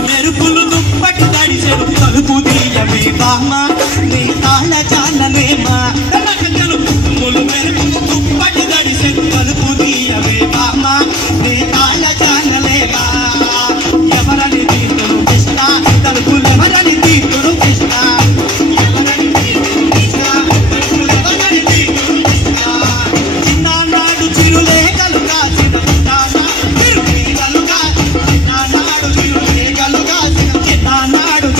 మెరుపులు దుప్పటి తడిసెను తలుపు తీయవే బామ్మ నీ తాళ చాలనేమా మెరుపులు దుప్పటి తడిసెను తలుపు తీయవే బామ్మ నీ తాళ చాలనేమా ఎవరని తీర్చును కృష్ణ తలుపులు ఎవరని తీర్చును కృష్ణ ఎవరని తీర్చును కృష్ణ తలుపులు ఎవరని తీర్చును కృష్ణ చిన్ననాడు చిరులేఖలు కాసిన నాడు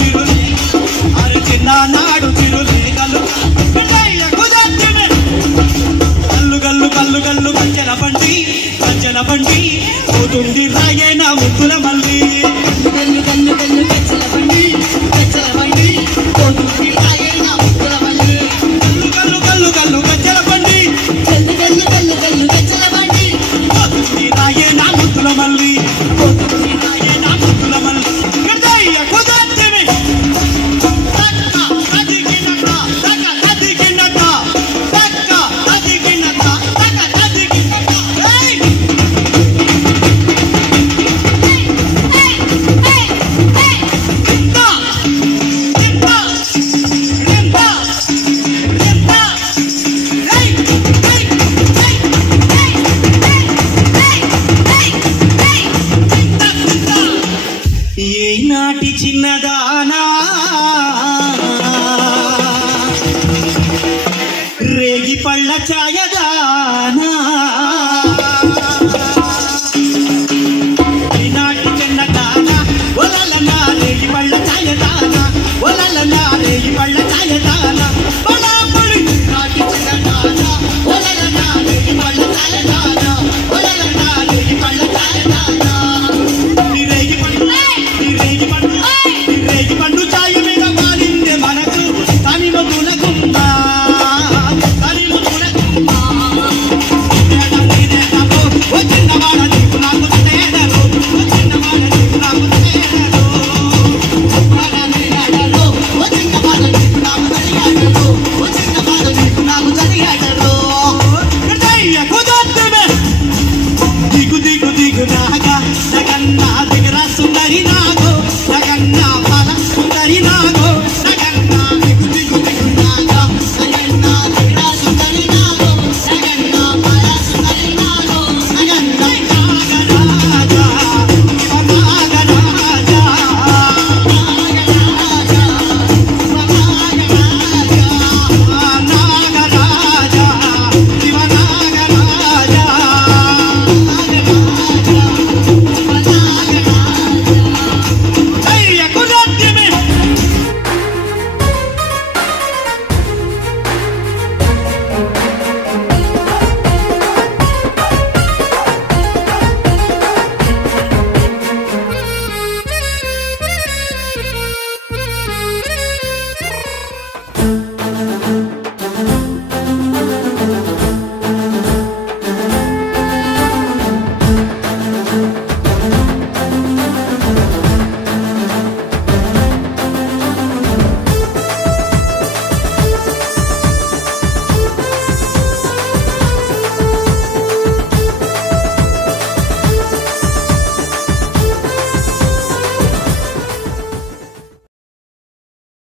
చిరులేగలు గల్లు గల్లు గల్లు గల్లు గజ్జల బండి పోతుంది రాయే నా ముద్దుల మల్లి గల్లు గల్లు గల్లు గజ్జల బండి పోతుంది రాయే నా ముద్దుల మల్లి గల్లు గల్లు గల్లు గజ్జల బండి గల్లు గల్లు గల్లు గల్లు గజ్జల బండి పోతుంది రాయే నా ముద్దుల మల్లి పోతుంది రాయే నా ముద్దుల మల్లి గడ్డయ్య కుదర్తివి చిన్నదా